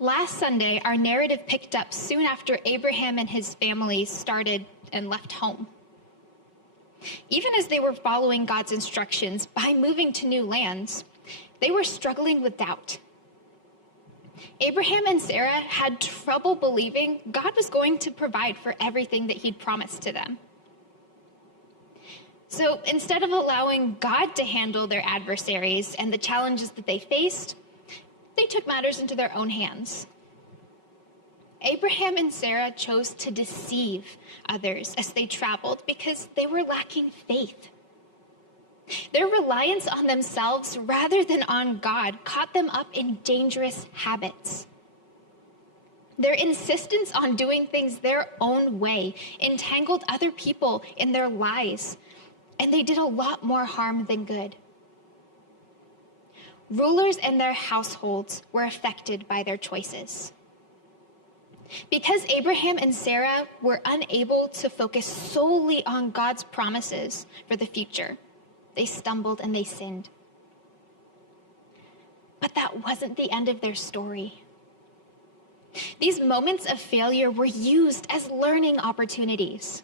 Last Sunday, our narrative picked up soon after Abraham and his family started and left home. Even as they were following God's instructions by moving to new lands, they were struggling with doubt. Abraham and Sarah had trouble believing God was going to provide for everything that he'd promised to them. So instead of allowing God to handle their adversaries and the challenges that they faced, they took matters into their own hands. Abraham and Sarah chose to deceive others as they traveled because they were lacking faith. Their reliance on themselves rather than on God caught them up in dangerous habits. Their insistence on doing things their own way entangled other people in their lies, and they did a lot more harm than good. Rulers and their households were affected by their choices. Because Abraham and Sarah were unable to focus solely on God's promises for the future, they stumbled and they sinned. But that wasn't the end of their story. These moments of failure were used as learning opportunities.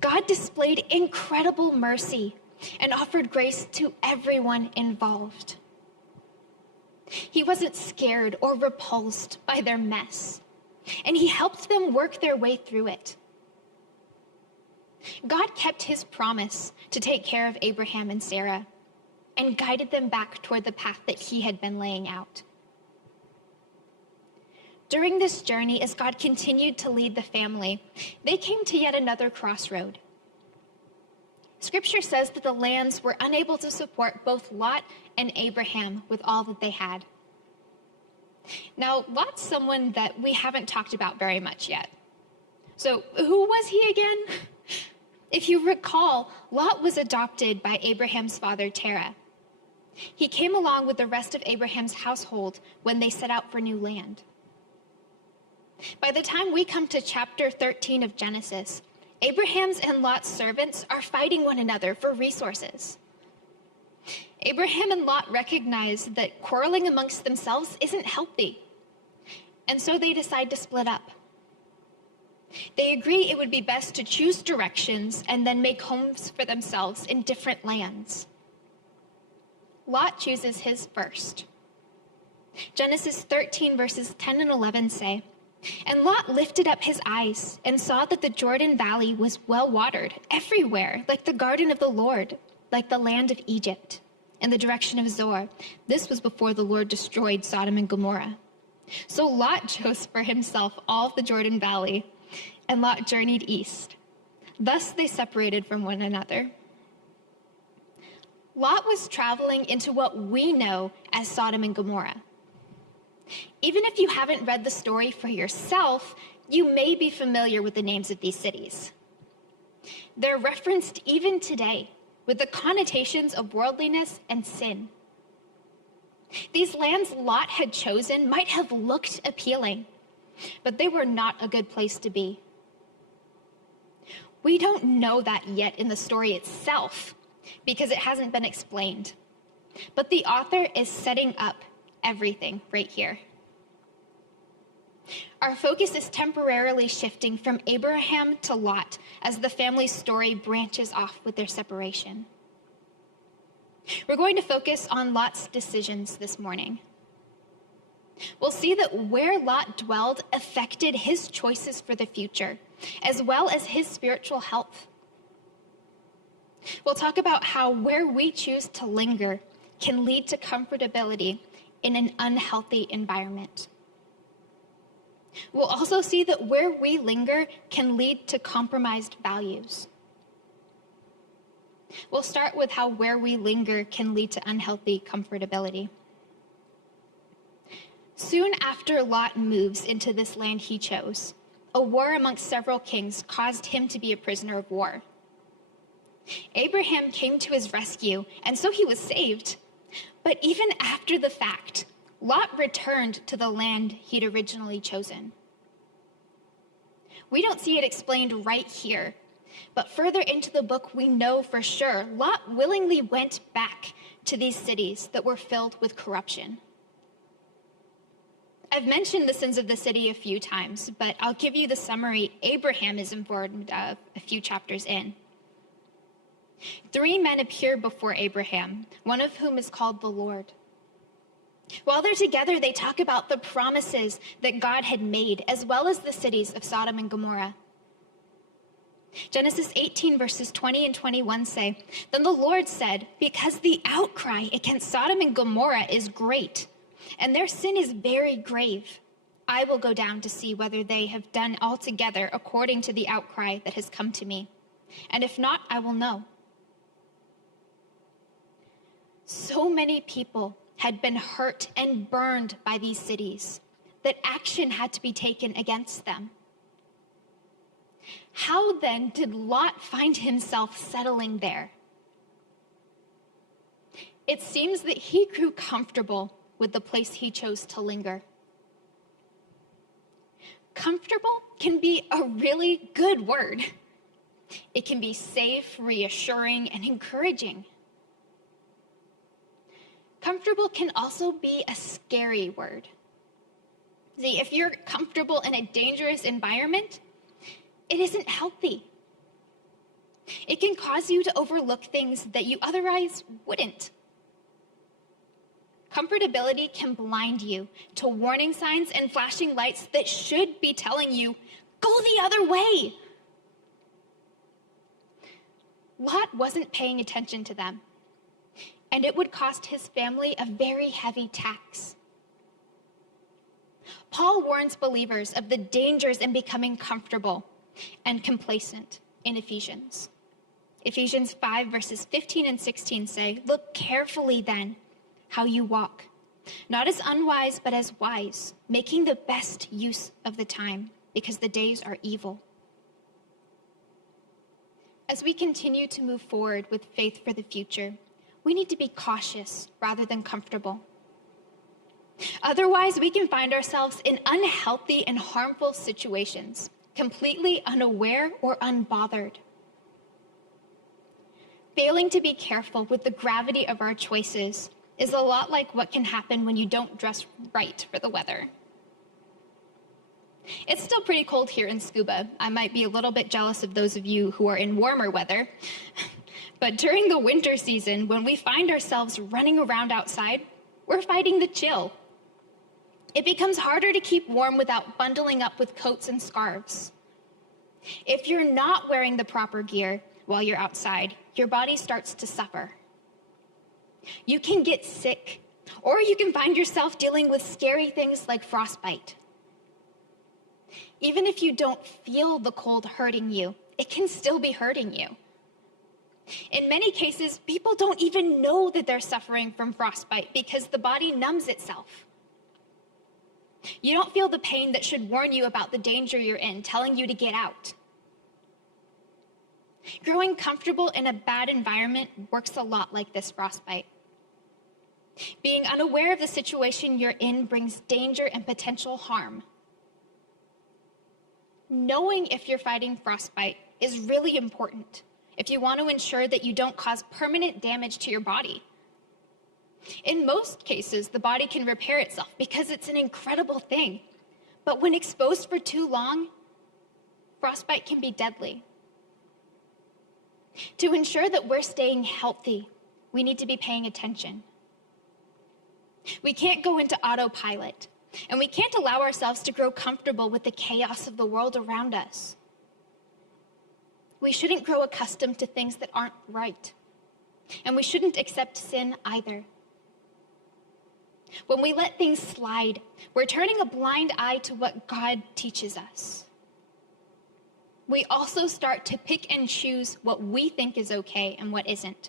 God displayed incredible mercy and offered grace to everyone involved. He wasn't scared or repulsed by their mess, and he helped them work their way through it. God kept his promise to take care of Abraham and Sarah and guided them back toward the path that he had been laying out. During this journey, as God continued to lead the family, they came to yet another crossroad. Scripture says that the lands were unable to support both Lot and Abraham with all that they had. Now, Lot's someone that we haven't talked about very much yet. So, who was he again? If you recall, Lot was adopted by Abraham's father, Terah. He came along with the rest of Abraham's household when they set out for new land. By the time we come to chapter 13 of Genesis, Abraham's and Lot's servants are fighting one another for resources. Abraham and Lot recognize that quarreling amongst themselves isn't healthy, and so they decide to split up. They agree it would be best to choose directions and then make homes for themselves in different lands. Lot chooses his first. Genesis 13 verses 10 and 11 say, "And Lot lifted up his eyes and saw that the Jordan Valley was well watered everywhere, like the garden of the Lord, like the land of Egypt, in the direction of Zoar." This was before the Lord destroyed Sodom and Gomorrah. So Lot chose for himself all of the Jordan Valley, and Lot journeyed east. Thus they separated from one another. Lot was traveling into what we know as Sodom and Gomorrah. Even if you haven't read the story for yourself, you may be familiar with the names of these cities. They're referenced even today with the connotations of worldliness and sin. These lands Lot had chosen might have looked appealing, but they were not a good place to be. We don't know that yet in the story itself because it hasn't been explained. But the author is setting up everything right here. Our focus is temporarily shifting from Abraham to Lot as the family's story branches off with their separation. We're going to focus on Lot's decisions this morning. We'll see that where Lot dwelled affected his choices for the future, as well as his spiritual health. We'll talk about how where we choose to linger can lead to comfortability in an unhealthy environment. We'll also see that where we linger can lead to compromised values. We'll start with how where we linger can lead to unhealthy comfortability. Soon after Lot moves into this land he chose, a war amongst several kings caused him to be a prisoner of war. Abraham came to his rescue, and so he was saved. But even after the fact, Lot returned to the land he'd originally chosen. We don't see it explained right here, but further into the book we know for sure Lot willingly went back to these cities that were filled with corruption. I've mentioned the sins of the city a few times, but I'll give you the summary Abraham is informed of a few chapters in. 3 men appear before Abraham, one of whom is called the Lord. While they're together, they talk about the promises that God had made, as well as the cities of Sodom and Gomorrah. Genesis 18 verses 20 and 21 say, "Then the Lord said, because the outcry against Sodom and Gomorrah is great, and their sin is very grave, I will go down to see whether they have done altogether according to the outcry that has come to me. And if not, I will know." So many people had been hurt and burned by these cities that action had to be taken against them. How then did Lot find himself settling there? It seems that he grew comfortable with the place he chose to linger. Comfortable can be a really good word. It can be safe, reassuring, and encouraging. Comfortable can also be a scary word. See, if you're comfortable in a dangerous environment, it isn't healthy. It can cause you to overlook things that you otherwise wouldn't. Comfortability can blind you to warning signs and flashing lights that should be telling you, go the other way. Lot wasn't paying attention to them, and it would cost his family a very heavy tax. Paul warns believers of the dangers in becoming comfortable and complacent in Ephesians. Ephesians 5 verses 15 and 16 say, "Look carefully then how you walk, not as unwise but as wise, making the best use of the time, because the days are evil." As we continue to move forward with faith for the future, we need to be cautious rather than comfortable. Otherwise, we can find ourselves in unhealthy and harmful situations, completely unaware or unbothered. Failing to be careful with the gravity of our choices is a lot like what can happen when you don't dress right for the weather. It's still pretty cold here in Tsukuba. I might be a little bit jealous of those of you who are in warmer weather. But during the winter season, when we find ourselves running around outside, we're fighting the chill. It becomes harder to keep warm without bundling up with coats and scarves. If you're not wearing the proper gear while you're outside, your body starts to suffer. You can get sick, or you can find yourself dealing with scary things like frostbite. Even if you don't feel the cold hurting you, it can still be hurting you. In many cases, people don't even know that they're suffering from frostbite because the body numbs itself. You don't feel the pain that should warn you about the danger you're in, telling you to get out. Growing comfortable in a bad environment works a lot like this frostbite. Being unaware of the situation you're in brings danger and potential harm. Knowing if you're fighting frostbite is really important if you want to ensure that you don't cause permanent damage to your body. In most cases, the body can repair itself because it's an incredible thing. But when exposed for too long, frostbite can be deadly. To ensure that we're staying healthy, we need to be paying attention. We can't go into autopilot, and we can't allow ourselves to grow comfortable with the chaos of the world around us. We shouldn't grow accustomed to things that aren't right, and we shouldn't accept sin either. When we let things slide, we're turning a blind eye to what God teaches us. We also start to pick and choose what we think is okay and what isn't,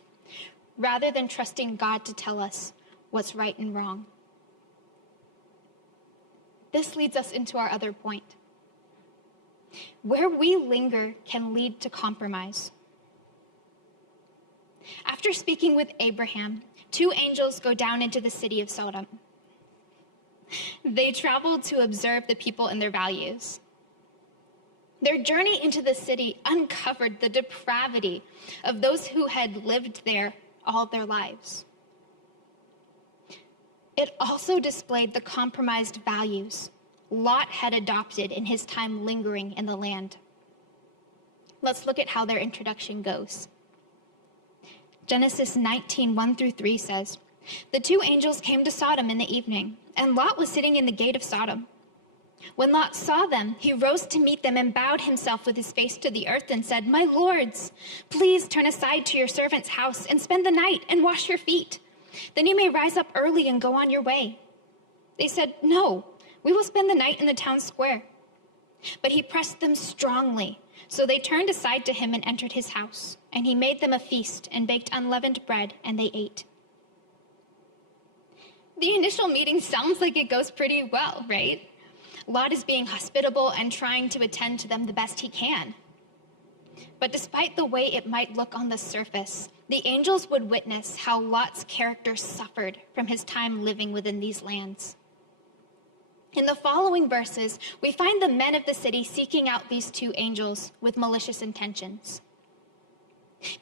rather than trusting God to tell us what's right and wrong. This leads us into our other point. Where we linger can lead to compromise. After speaking with Abraham, 2 angels go down into the city of Sodom. They traveled to observe the people and their values. Their journey into the city uncovered the depravity of those who had lived there all their lives. it also displayed the compromised values Lot had adopted in his time lingering in the land. Let's look at how their introduction goes. Genesis 19, 1-3 says, "The two angels came to Sodom in the evening, and Lot was sitting in the gate of Sodom. When Lot saw them, he rose to meet them and bowed himself with his face to the earth and said, 'My lords, please turn aside to your servant's house and spend the night and wash your feet. Then you may rise up early and go on your way.' They said, 'No, we will spend the night in the town square.' But he pressed them strongly. So they turned aside to him and entered his house. And he made them a feast and baked unleavened bread, and they ate." The initial meeting sounds like it goes pretty well, right? Lot is being hospitable and trying to attend to them the best he can. But despite the way it might look on the surface, the angels would witness how Lot's character suffered from his time living within these lands. In the following verses, we find the men of the city seeking out these two angels with malicious intentions.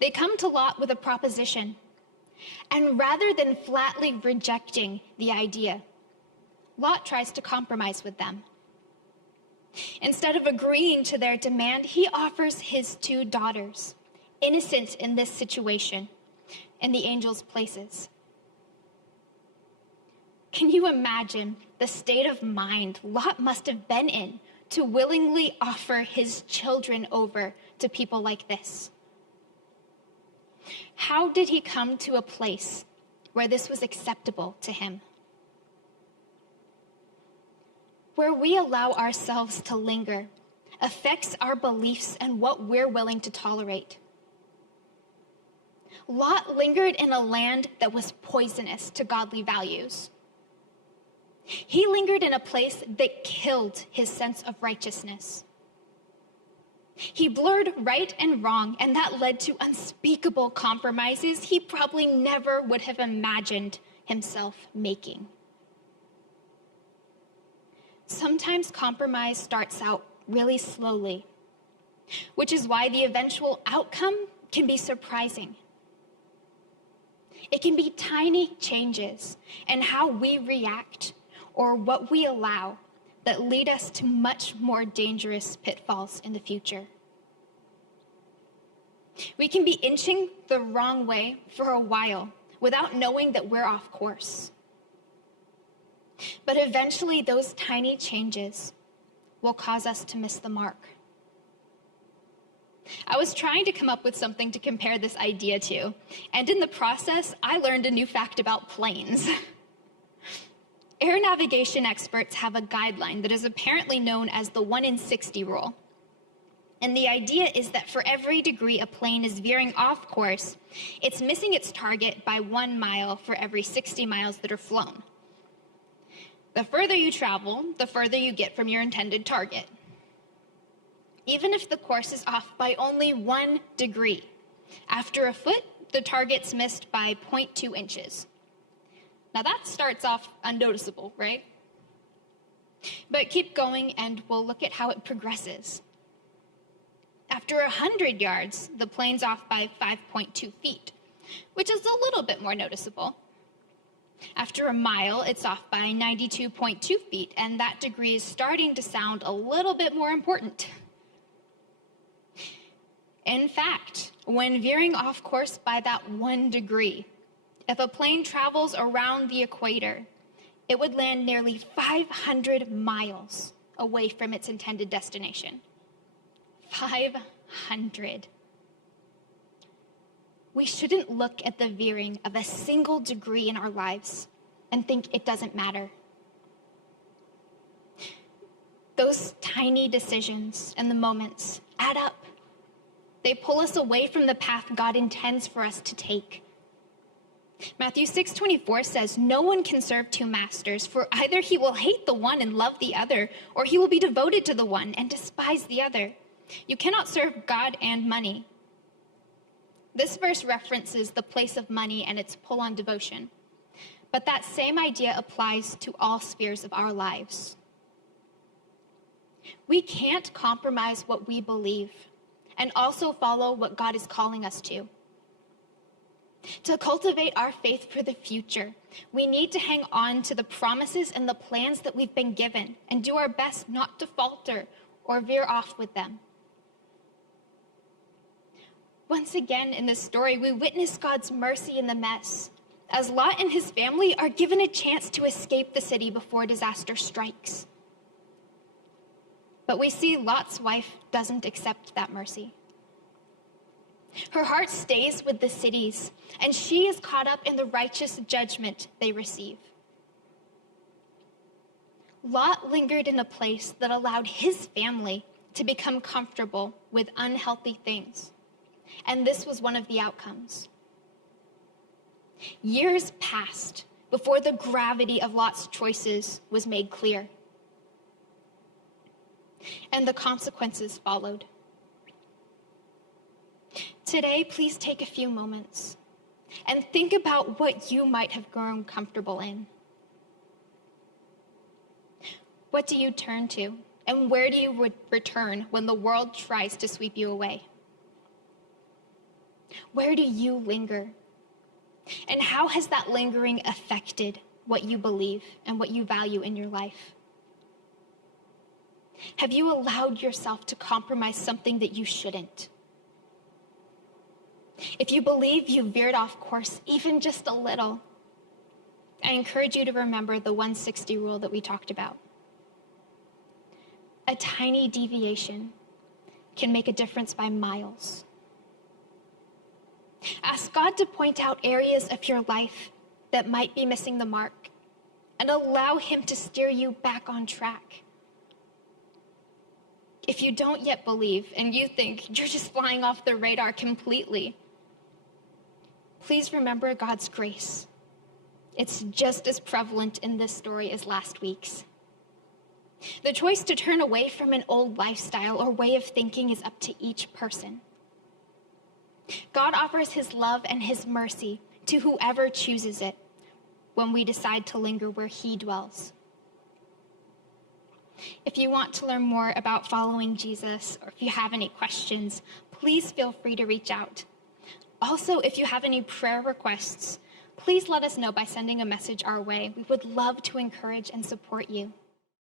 They come to Lot with a proposition, and rather than flatly rejecting the idea, Lot tries to compromise with them. Instead of agreeing to their demand, he offers his two daughters, innocent in this situation, in the angels' places. Can you imagine the state of mind Lot must have been in to willingly offer his children over to people like this? How did he come to a place where this was acceptable to him? Where we allow ourselves to linger affects our beliefs and what we're willing to tolerate. Lot lingered in a land that was poisonous to godly values. He lingered in a place that killed his sense of righteousness. He blurred right and wrong, and that led to unspeakable compromises he probably never would have imagined himself making. Sometimes compromise starts out really slowly, which is why the eventual outcome can be surprising. It can be tiny changes in how we react or what we allow that lead us to much more dangerous pitfalls in the future. We can be inching the wrong way for a while without knowing that we're off course. But eventually, those tiny changes will cause us to miss the mark. I was trying to come up with something to compare this idea to, and in the process, I learned a new fact about planes. Air navigation experts have a guideline that is apparently known as the 1 in 60 rule. And the idea is that for every degree a plane is veering off course, it's missing its target by 1 mile for every 60 miles that are flown. The further you travel, the further you get from your intended target. Even if the course is off by only 1 degree, after a foot, the target's missed by 0.2 inches. Now that starts off unnoticeable, right? But keep going and we'll look at how it progresses. After 100 yards, the plane's off by 5.2 feet, which is a little bit more noticeable. After a mile, it's off by 92.2 feet, and that degree is starting to sound a little bit more important. In fact, when veering off course by that 1 degree, if a plane travels around the equator, it would land nearly 500 miles away from its intended destination. 500. We shouldn't look at the veering of a single degree in our lives and think it doesn't matter. Those tiny decisions and the moments add up. They pull us away from the path God intends for us to take. Matthew 6:24 says, "No one can serve 2 masters, for either he will hate the one and love the other, or he will be devoted to the one and despise the other. You cannot serve God and money." This verse references the place of money and its pull on devotion. But that same idea applies to all spheres of our lives. We can't compromise what we believe and also follow what God is calling us to. To cultivate our faith for the future, we need to hang on to the promises and the plans that we've been given and do our best not to falter or veer off with them. Once again in this story, we witness God's mercy in the mess, as Lot and his family are given a chance to escape the city before disaster strikes. But we see Lot's wife doesn't accept that mercy. Her heart stays with the cities, and she is caught up in the righteous judgment they receive. Lot lingered in a place that allowed his family to become comfortable with unhealthy things, and this was one of the outcomes. Years passed before the gravity of Lot's choices was made clear, and the consequences followed. Today, please take a few moments and think about what you might have grown comfortable in. What do you turn to, and where do you return when the world tries to sweep you away? Where do you linger? And how has that lingering affected what you believe and what you value in your life? Have you allowed yourself to compromise something that you shouldn't? If you believe you veered off course even just a little, I encourage you to remember the 160 rule that we talked about. A tiny deviation can make a difference by miles. Ask God to point out areas of your life that might be missing the mark and allow Him to steer you back on track. If you don't yet believe and you think you're just flying off the radar completely, please remember God's grace. It's just as prevalent in this story as last week's. The choice to turn away from an old lifestyle or way of thinking is up to each person. God offers His love and His mercy to whoever chooses it when we decide to linger where He dwells. If you want to learn more about following Jesus, or if you have any questions, please feel free to reach out. Also, if you have any prayer requests, please let us know by sending a message our way. We would love to encourage and support you.